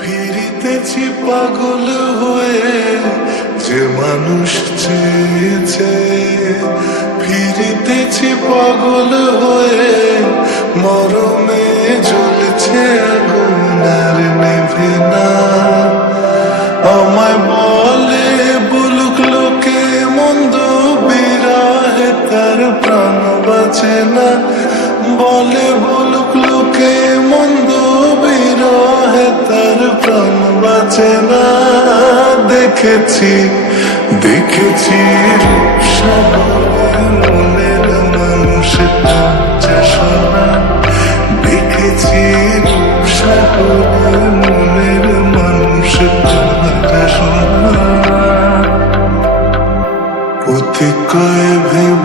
ফিরিতেছি পাগল হয়ে, যে মানুষ চেয়েছে ফিরিতেছি পাগল হয়ে, মরমে জ্বলছে আগুন আর নেভে না। আমায় বলে বলুক লোকে মন্দ বিরাহে তার প্রাণ বাঁচে না, বলে বলুক লোকে মন্দ বিরহে তার প্রাণ বাঁচে না। দেখেছি দেখেছি রূপসাগরে মনের মানুষ কাঁদছে সোনা, দেখেছি রূপসাগরে মনের মানুষ কাঁদছে সোনা। প্রতিকয় ভেব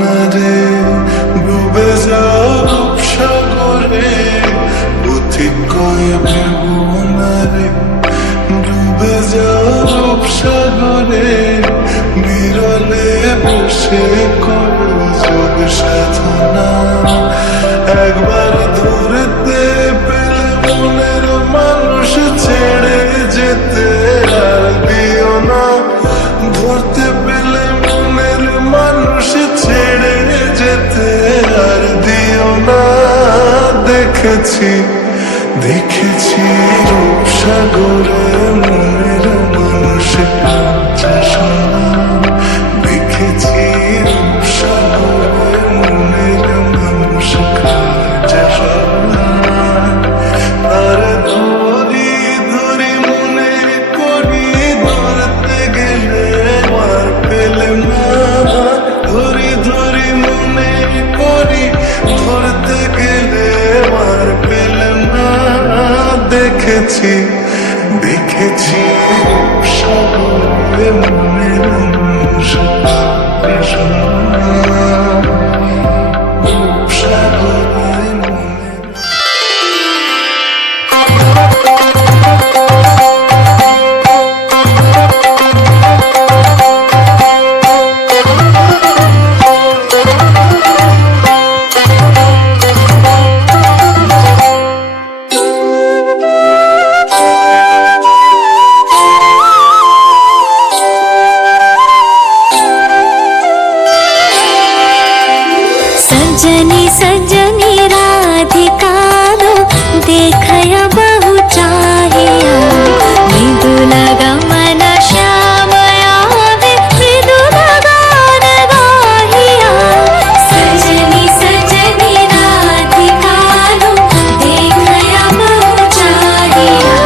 না রে ডুবে যাও রূপসাগরে, প্রতিকয় ভেব না রে ডুবে যাও রূপসাগরে, বিরলে বসে করো যোগ সাধনা। একবার ধরতে পেলে মনের মানুষ ছেড়ে যেতে আর দিও না, ধরতে পেলে মনের মানুষ ছেড়ে যেতে আর দিও না। দেখেছি দেখেছি রূপসাগরে মনের মানুষ কাঁদছে সোনা, দেখেছি রূপসাগরে মনের মানুষ কাঁদছে সোনা। আর ধরি ধরি মনে করি ধরতে গেলে আর পেলে না, ধরি ধরি মনে করি ধরতে দেখেছি দেখেছি সাগরে মনের সাগরে মনের सजनी सजनी राधिका रो देखया बहु चाहिया मृदुल गमन श्यामया मृदुल गान गाहिया सजनी सजनी राधिका रो देखया बहु चाहिया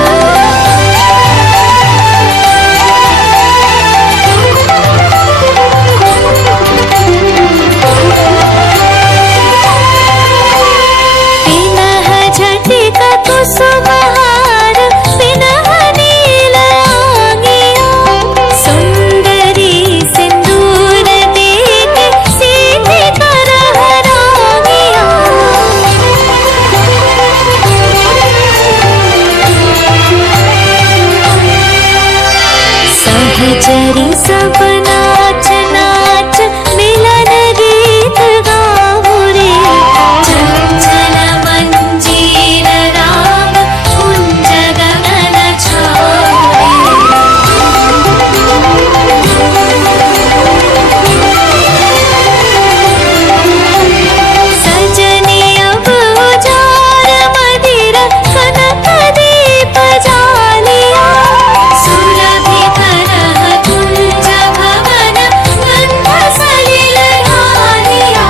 पिनह झटिका कुसुमहार पिनह नील आंगिया सुंदरी सिंदूर देके सीधे करहरागिया सहचरी सब नाच नाच मिलन गीत गाऊ रे चंचल मंजीर राग कुंज गगन सजनी अब उजाड़ मदिर कनक दीप जालिया सुरभि करह कुंज भवन गंध सलिल ढालिया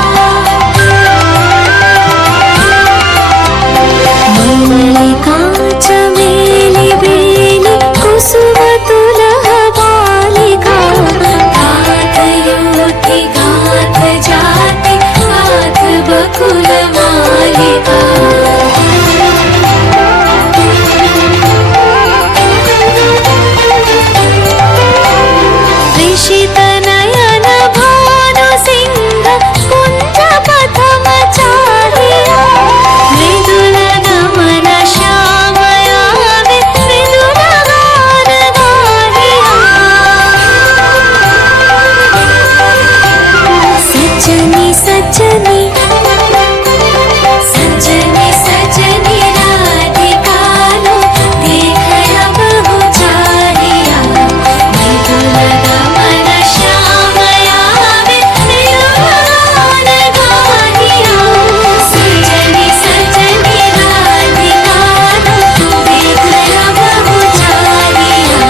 मल्लिका चमेली बेली कुसुम तुलह बालिका गात युवती गात जाति गात बकुल मालिका ऋषित नयन भानु सिंह कुंज पथम चाहिया मृदुल गमन श्यामया मृदुल गान गाहिया सजनी सजनी सजनी सजनी राधिका रो देखया बहु चाहिया मृदुल गमन श्यामया मृदुल गान गाहिया सजनी सजनी राधिका रो देखया बहु चाहिया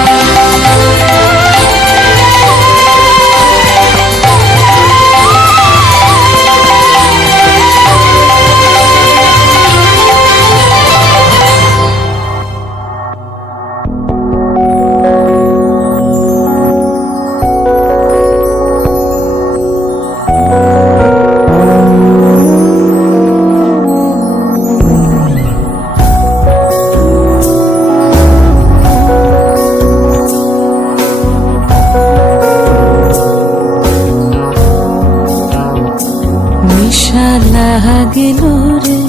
নিশা লাগিল রে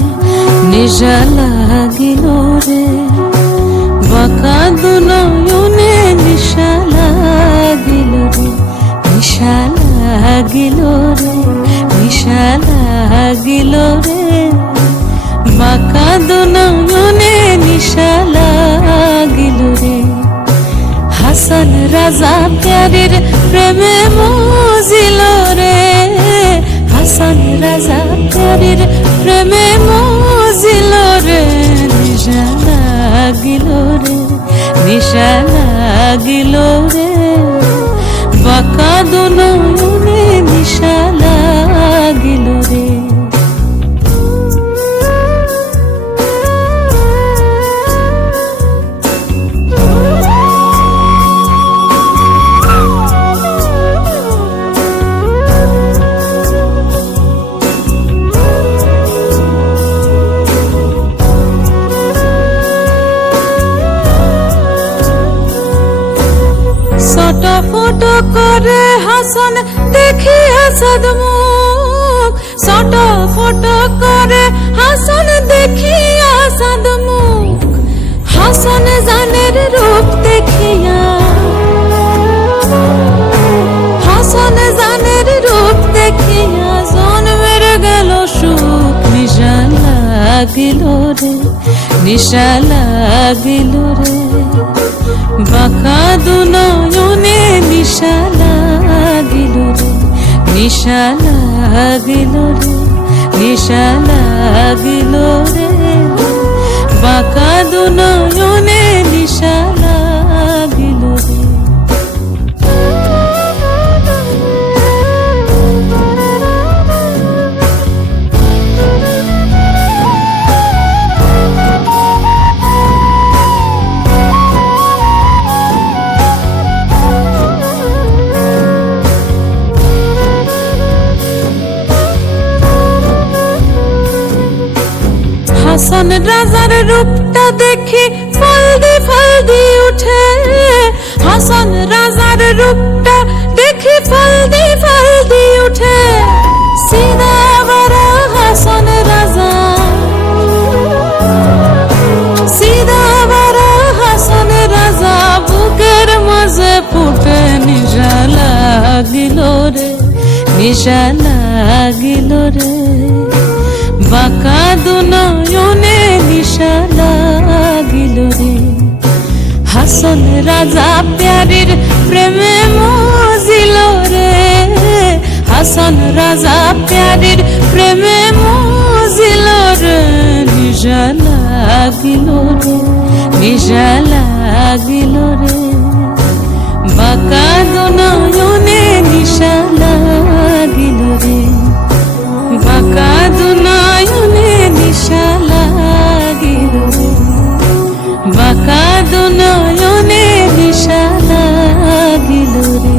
নিশা লাগিল রে বাঁকা দুনয়নে নিশা লাগিল রে নিশা লাগিল রে নিশা লাগিল রে বাঁকা দুনয়নে নিশা লাগিল রে হাসান রাজা প্যারের প্রেমে মজিল রে হাসান রাজা প্যারের প্রেমে মজিল রে নিশা লাগিল রে নিশা লাগিল রে বাঁকা দুনয়নে নিশা লাগিল রে হাসন দেখিয়া সাদমুখ সটো ফটো করে হাসন দেখিয়া সাদমুখ হাসন জানের রূপ দেখিয়া হাসন জানের রূপ দেখিয়া জন্মের গেল সুখ নিশা লাগিল রে নিশা লাগিল রে বাঁকা দুনয়নে নিশা লাগিল রে নিশা লাগিল রে নিশা লাগিল রে বাঁকা দুনয়নে নিশা লাগিল রে হাসন রাজার রূপটা দেখে ফলদি উঠে হাসন রাজার রূপটা দেখে ফলদি উঠে সিধা বড় হাসন রাজা সিধা বড় হাসন রাজা বুকের মাঝে ফুটে নিশা লাগিল রে নিশা লাগিল রে বাঁকা দুনয়নে নিশা লাগিল রে হাসন রাজা প্যারির প্রেমে মজিল রে হাসন রাজা প্যারির প্রেমে মজিল রে নিশা লাগিল রে নিশা লাগিল রে বাঁকা দুনয়নে নিশা লাগিল রে বাঁকা দুনয়নে নিশা লাগিল রে বাঁকা দুনয়নে নিশা লাগিল রে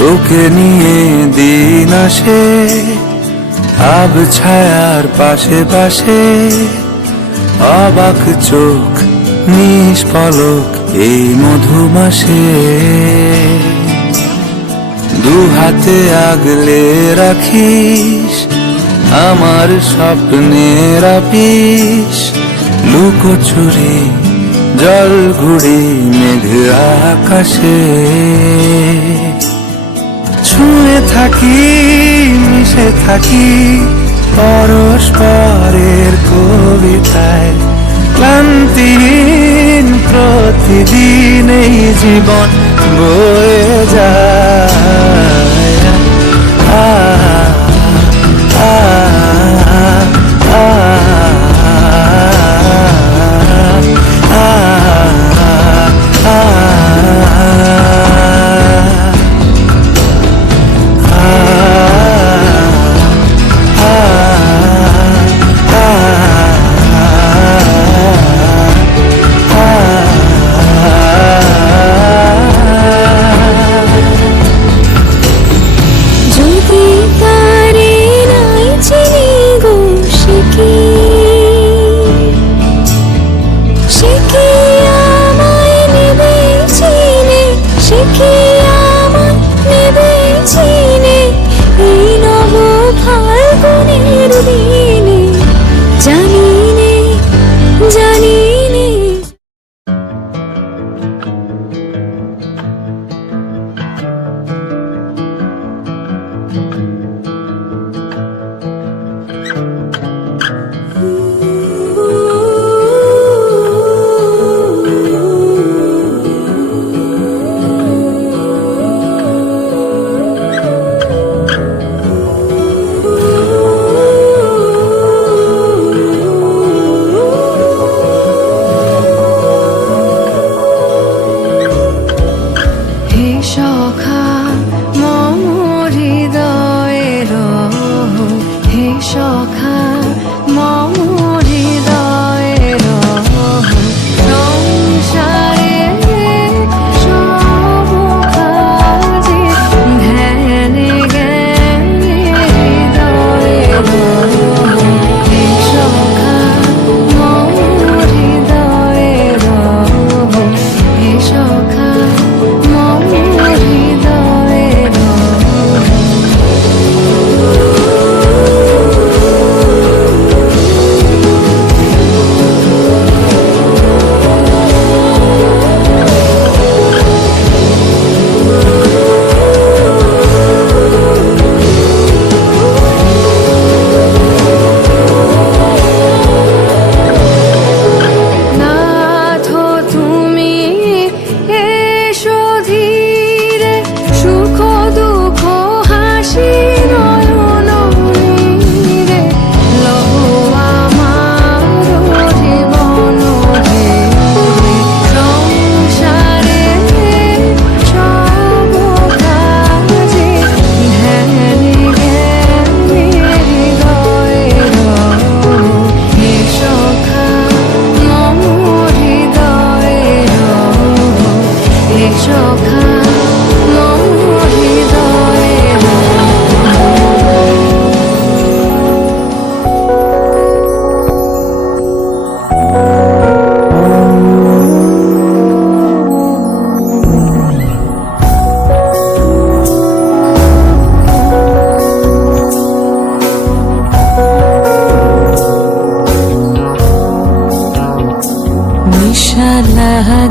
তোকে নিয়ে দিন আসে আব ছায়ার পাশে পাশে অবাক চোখ নিষ্পলক এই মধুমাসে দু হাতে আগলে রাখিস আমার স্বপ্নের আপিস লুকোচুরি জল ঘুরি মেঘ আকাশে ছুঁয়ে থাকি মিশে থাকি পরস্পরের কবিতায় ক্লান্তিহীন প্রতিদিন এই জীবন বয়ে যায় আ আ আ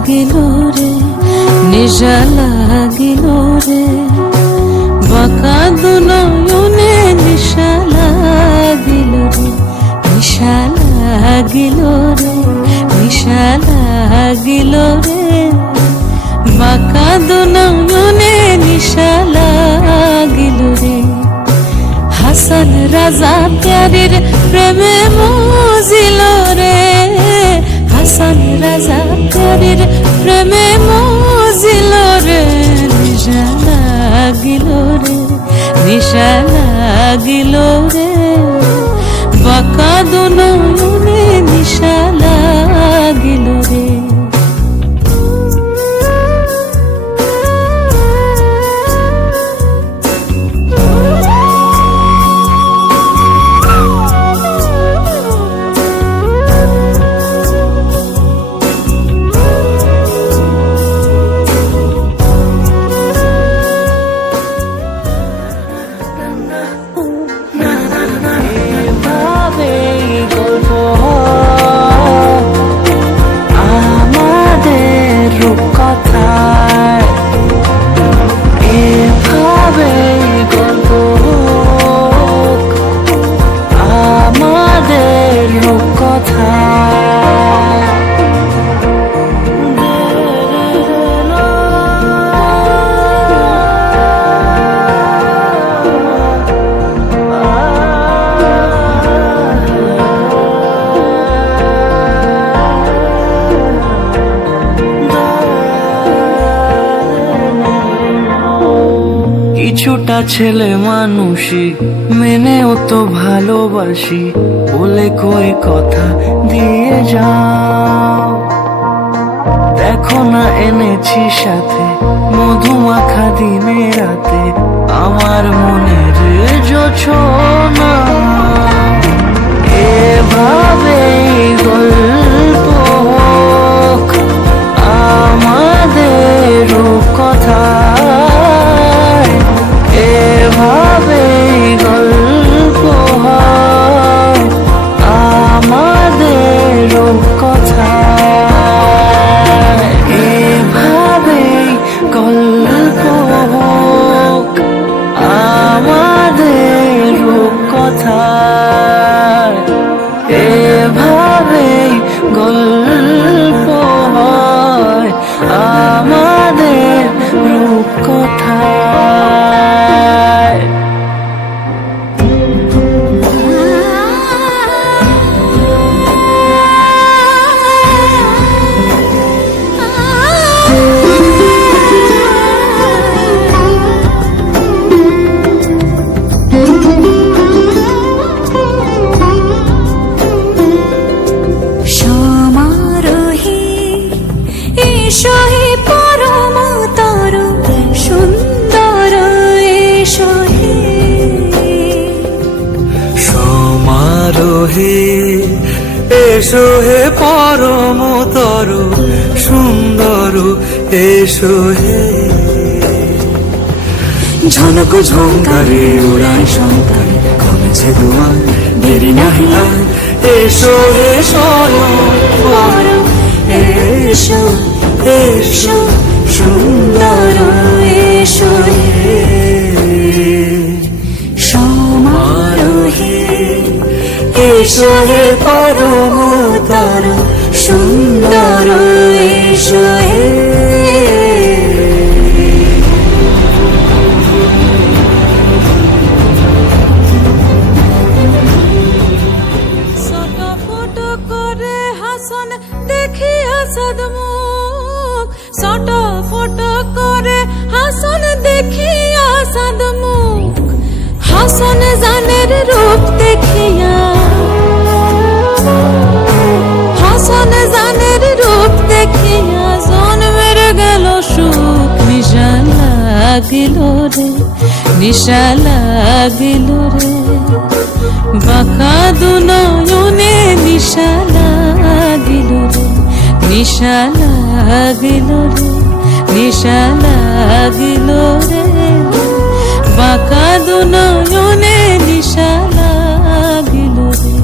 লাগিল রে, নিশা লাগিল রে, বাঁকা দু নয়নে নিশা লাগিল রে, নিশা লাগিল রে, নিশা লাগিল রে, বাঁকা দু নয়নে নিশা লাগিল রে। হাসান রাজা প্যারির প্রেমে মজিল রে, হাসান রাজা প্যারির প্রেমে মজিল রে, নিশা লাগিল রে, নিশা লাগিল রে, বাঁকা দু নয়নে নিশা লাগিল রে। কিছুটা ছেলে মানুষই মেনেও তো ভালোবাসি, বলে কয়ে কথা দিয়ে যাও। দেখো না এনেছি সাথে মধুমাখা দিনে রাতে, আমার মনের জোছনা। এভাবেই গল্প হোক আমাদের কথা, এভাবেই গল্প হয় আমাদের কথা, এভাবেই গল্প হোক আমাদের কথা, এভাবেই গল্প হয় আমাদের রূপকথা। এসো হে পরমতর সুন্দর, এসো হে। ঝনক ঝঙ্কারে উড়াই শঙ্কারে কমেছে দুয়ার, দেরি নাহি আর, এসো হে স্বয়ং, এসো এসো সুন্দর, এসো হে সমারোহে, এসো হে পরমতর সুন্দর, এসো হে। ছটফট করে হাসন দেখি হাসদ মুখ, ছটফট করে হাসন দেখি হাসদ মুখ, হাসন জানের রূপ দেখিয়া, হাসন জানের রূপ দেখিয়া জন্মের গেল সুখ, নিশা লাগিল রে, নিশা লাগিল রে, বাঁকা দু নয়নে নিশা লাগিল রে, নিশা লাগিল রে, নিশা লাগিল রে, বাঁকা দু নয়নে নিশা লাগিল রে।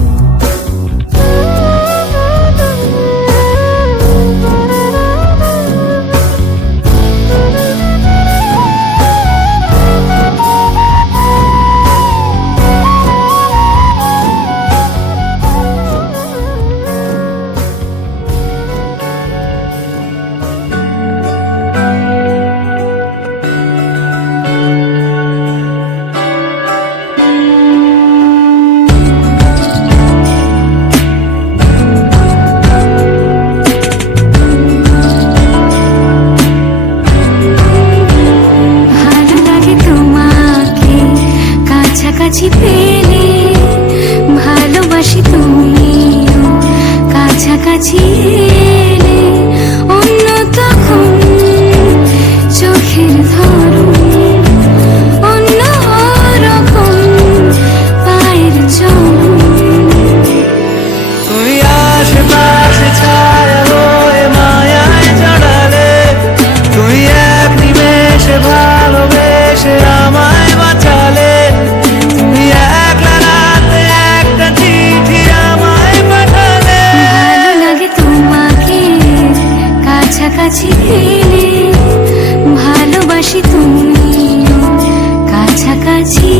এসে ভালোবেসে আমায় বাঁচালে, তুমি একলা রাতে একটা চিঠি আমায় পাঠালে। ভালো লাগে তোমাকে কাছাকাছি পেলে, ভালোবাসি তুমি কাছাকাছি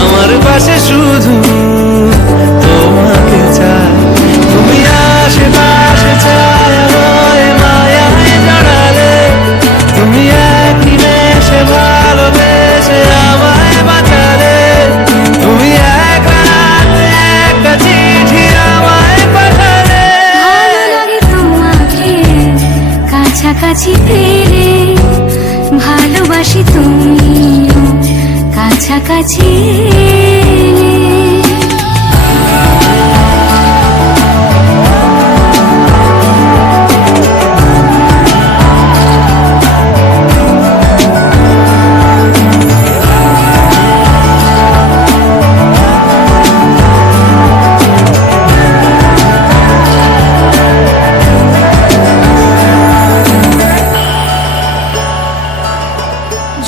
আমার পাশে শুধু তোমাকে চাই, তুমি আশেপাশে ছায়া হয়ে মায়ায় জড়ালে, তুমি এক নিমেষে ভালোবেসে আমায় বাঁচালে, তুমি এক রাতে একটা চিঠি আমায় পাঠালে। ভালো লাগে তোমাকে কাছাকাছি পেলে, ভালোবাসি তুমি কাছাকাছি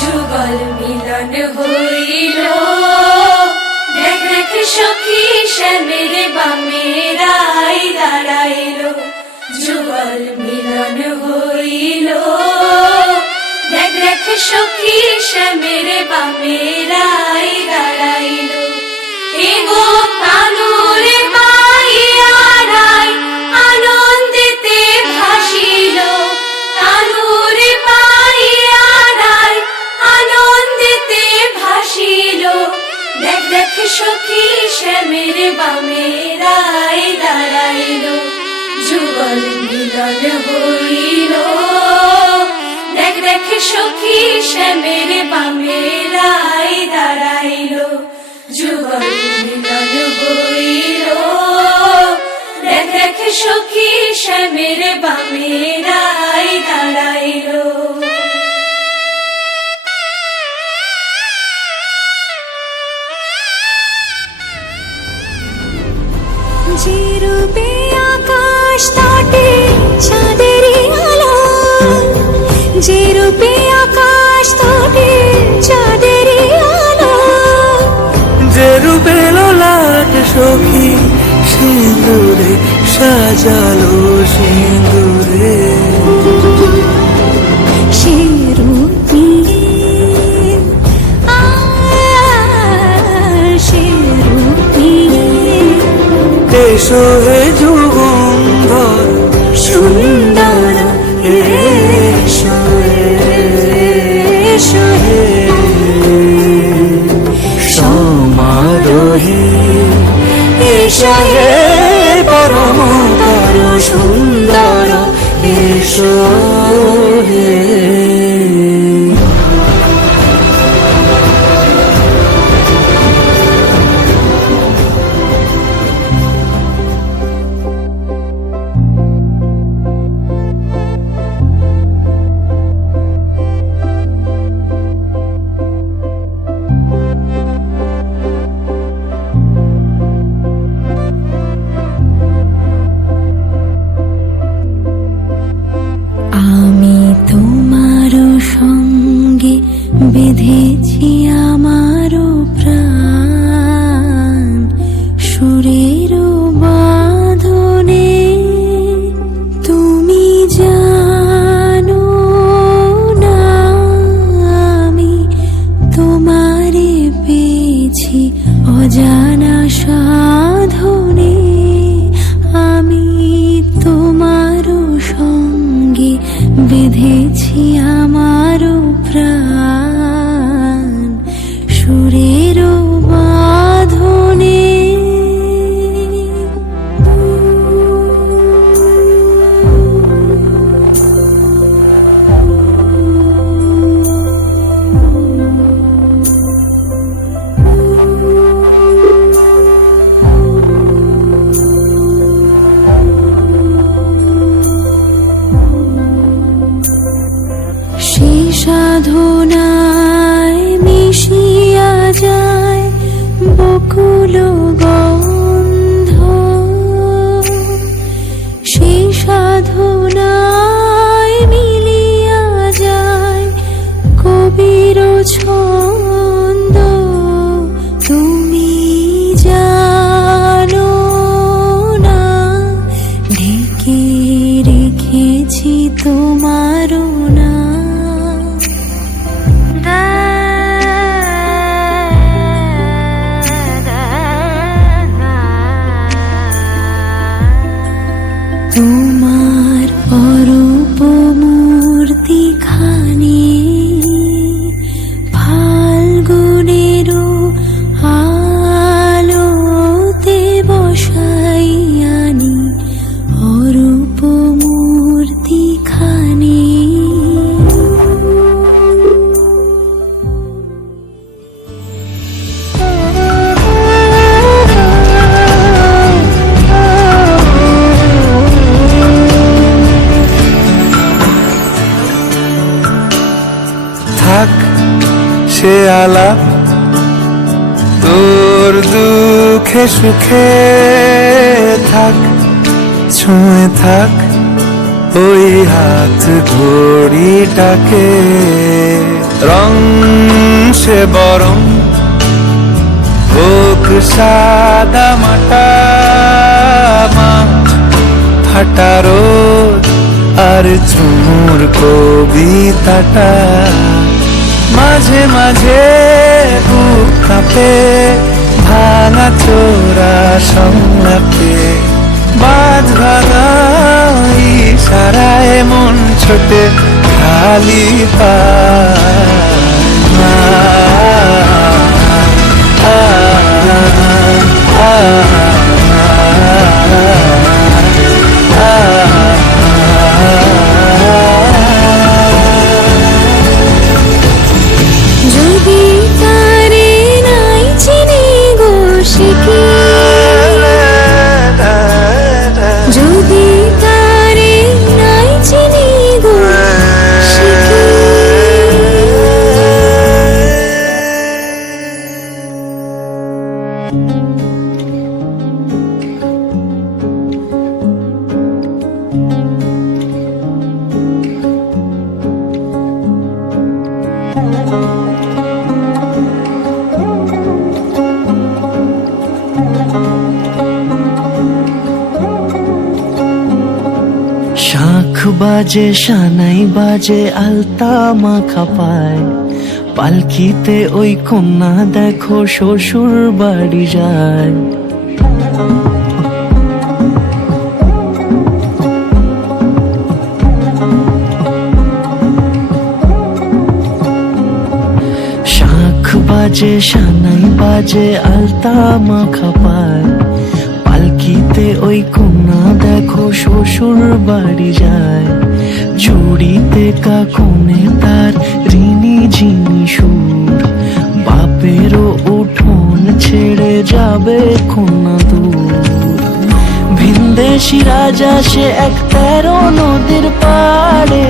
যুগল মিলন হইল, দেখ দেখ সখী শ্যামের বামেরাই দাঁড়াইল। যুগল মিলন হইল, দেখ দেখ সখী শ্যামের বামেরাই দাঁড়াইল। এগো কানুরে পাইয়ারাই আনন্দেতে ভাসিল, কানুরে পাইয়ারাই আনন্দেতে ভাসিল। দেখ দেখ সখী শ্যামের বামেরাই দাঁড়াইল। যুগল মিলন হইল, দেখ দেখ সখী শ্যামের বামেরাই দাঁড়াইল। যুগল মিলন হইল, দেখ দেখ সখী শ্যামের বামেরাই দাঁড়াইল। যে রূপে আকাশ তটে চাঁদেরই আলো, যে রূপে আকাশ তটে চাঁদেরই আলো, যে রূপে লোলাট সখী সিঁদুরে সাজালো সিঁদুরে। সে রূপ নিয়ে সে রূপ নিয়ে এসো হে যুগন্ধর সুন্দর এসো এসো হে এসো হে পরমতর সুন্দর এসো হে। আমি তোমার সঙ্গে বেঁধেছি আমারও প্রাণ সুরের বাঁধনে। তুমি জানো না আমি তোমারে পেয়েছি অজানা সাধনে। আমি তোমারও সঙ্গে বেঁধেছি আমারও প্রাণ সুরের বাঁধনে। সেই সাধনায় মিশিয়া যায় বকুল গন্ধ। সেই সাধনায় মিলিয়া যায় কবির ছন্দ। তুমি জানো না ঢেকে রেখেছি তোমারও না। তোমার অরূপ মূর্তি খানি ফাল্গুনেরও আলোতে বসাই আনি অরূপ মূর্তি খানি। থাক সে আলাপ তোর দুঃখে সুখে, থাক ছুঁয়ে থাক ওই হাত ঘড়িটাকে। রং সে বরং হোক সাদা মাটা, মাঠ ফাটা রোদ আর ঝুমুর কবিতাটা। মাঝে মাঝে বুক কাঁপে ভাঙা চোরা সংলাপে। বাজ ভাঙা ইশারায় মন ছোটে খালি যদি তারে নাই চিনি গো সে কি, যদি তারে নাই চিনি গো সে কি। শাঁখ বাজে সানাই বাজে আলতা মাখা পায়, পালকিতে ওই কন্যা দেখো শ্বশুর বাড়ি যায়। শাঁখ বাজে সানাই বাজে আলতা মাখা পায়, পালকিতে ওই কন্যা দেখো শ্বশুর বাড়ি যায়, চুড়িতে কাকনে তার ঋণী ঝিনি সুর, বাপেরও উঠোন ছেড়ে যাবে কন্যা দূর। ভিনদেশি রাজা সে এক 13 নদীর পাড়ে,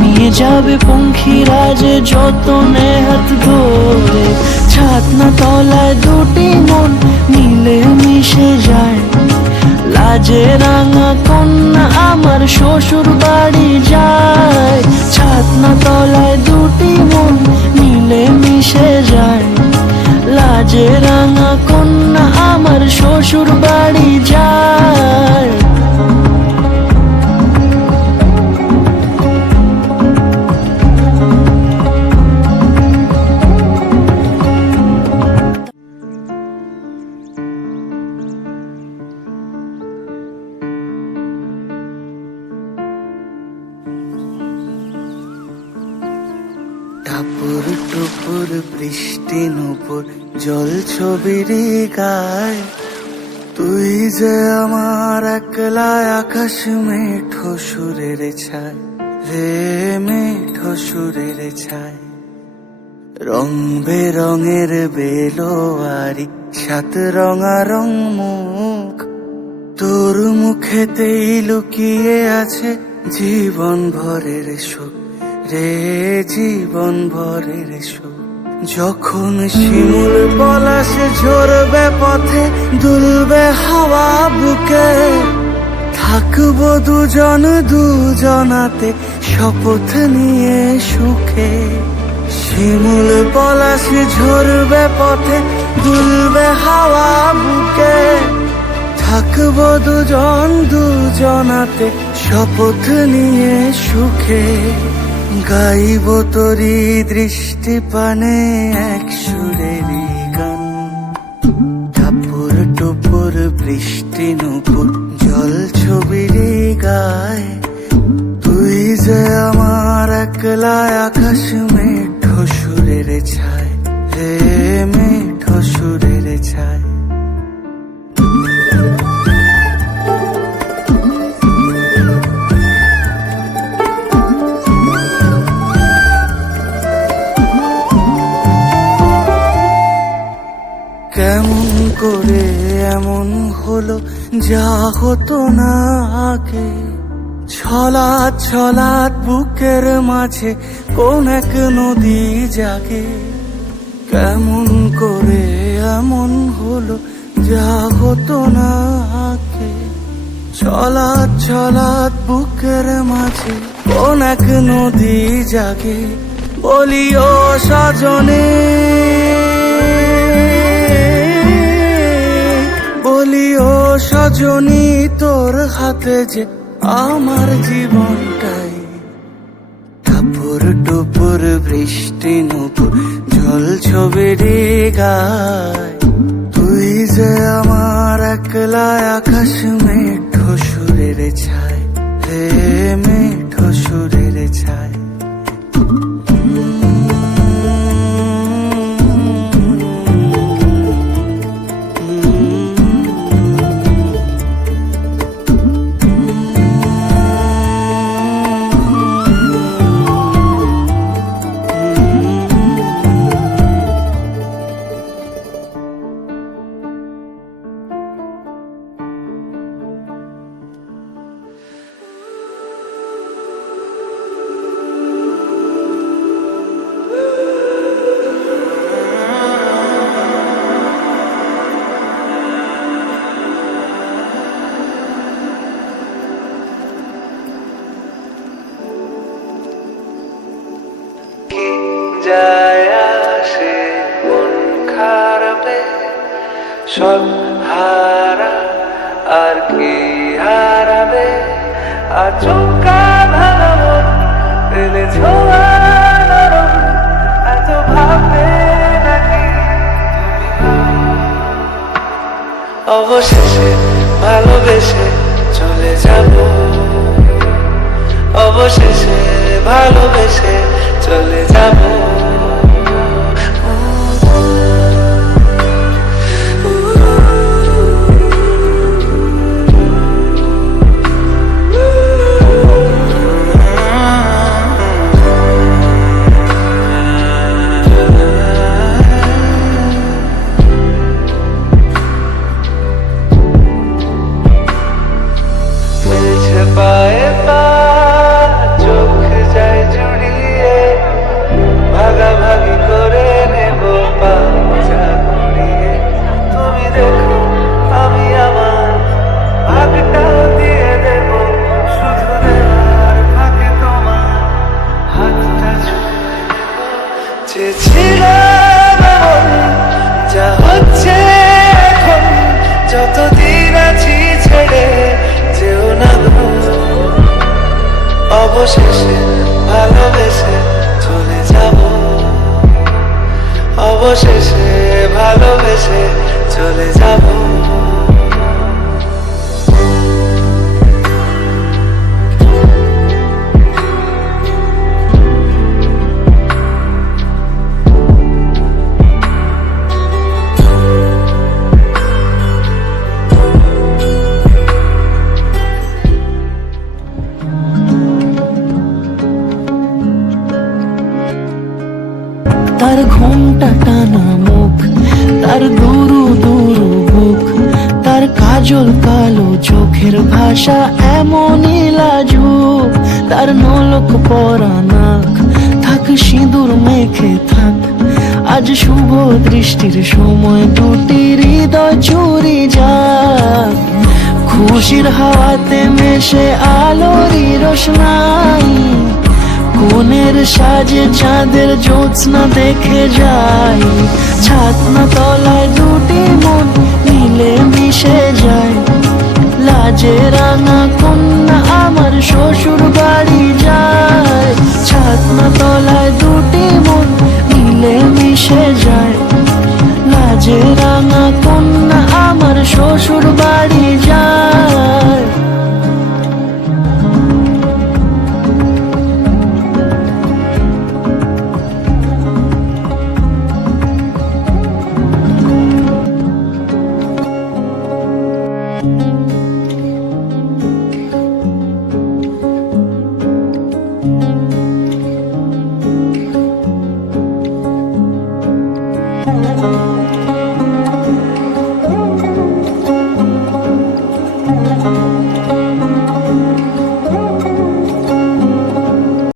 নিয়ে যাবে পঙ্খিরাজে যতনে হাত ধরে। ছাতনা তলায় দুটি মন মিলে মিশে যায়, লাজে রাঙা কন্যা আমার শ্বশুর বাড়ি যায়। ছাতনা তলায় দুটি মন মিলে মিশে যায়, লাজে রাঙা কন্যা আমার শ্বশুর বাড়ি যায়। টাপুর টুপুর বৃষ্টি নুপুর জল ছবির গায়, তুই যে আমার একলা আকাশ মেঠো সুরের ছায় রে, মেঠো সুরের ছায়। রং বেরঙের বেলোয়ারি 7 রঙা রং মুখ, তোর মুখেতেই লুকিয়ে আছে জীবন ভরের সুখ রে, জীবন ভরের সুখ। যখন শিমুল পলাশ ঝরবে পথে, দুলবে হাওয়া বুকে, থাকবো দুজন দুজনাতে শপথ নিয়ে সুখে। শিমুল পলাশ ঝরবে পথে, দুলবে হাওয়া বুকে, থাকবো দুজন দুজনাতে শপথ নিয়ে সুখে। গাইব তোরি দৃষ্টি পানে এক সুরেরই গান, টাপুর টুপুর বৃষ্টি নুপুর জল ছবির গায়, তুই যে আমার একলা আকাশ মেঠো সুরের ছায় রে, মেঠো সুরের ছায়। কেমন করে এমন হলো যা হতো না আগে, ছলাৎ ছলাৎ বুকের মাঝে কোন এক নদী জাগে। কেমন করে এমন হলো যা হতো না আগে, ছলাৎ ছলাৎ বুকের মাঝে কোন এক নদী জাগে। বলি ও সজনে, বলি ও সজনী, তোর হাতে যে আমার জীবনটাই। টাপুর টুপুর বৃষ্টি নুপুর জল ছবির গায়, তুই যে আমার একলা আকাশ মেঠো সুরের ছায় রে, মেঠো সুরের ছায়। যায় আসে মন খারাপে, সব হারা আর কি হারাবে, আচমকা ভাঙা মন পেলে ছোঁয়া নরম, এত ভাবে নাকি অবশেষে ভালোবেসে চলে যাব, অবশেষে ভালোবেসে চলে যাব। অবশেষে ভালোবেসে চলে যাব, অবশেষে ভালোবেসে চলে যাব। তার ঘোমটা টানা মুখ, তার দুরু দুরু বুক, তার কাজল কালো চোখের ভাষা এমনই লাজুক, তার নলক পরা নাক থাক সিঁদুর মেখে থাক, আজ শুভ দৃষ্টির সময় দুটি হৃদয় চুরি যাক, খুশির হাওয়াতে মেশে আলোরই রোশনাই, কোণের সাজে চাঁদের জ্যোৎস্না দেখে যাই, ছাতনা তলায় দুটি মন মিলে মিশে যায়, লাজে রাঙা কন্যা আমার শ্বশুর বাড়ি যায়, ছাতনা তলায় দুটি মন মিলে মিশে যায়, লাজে রাঙা কন্যা আমার শ্বশুর বাড়ি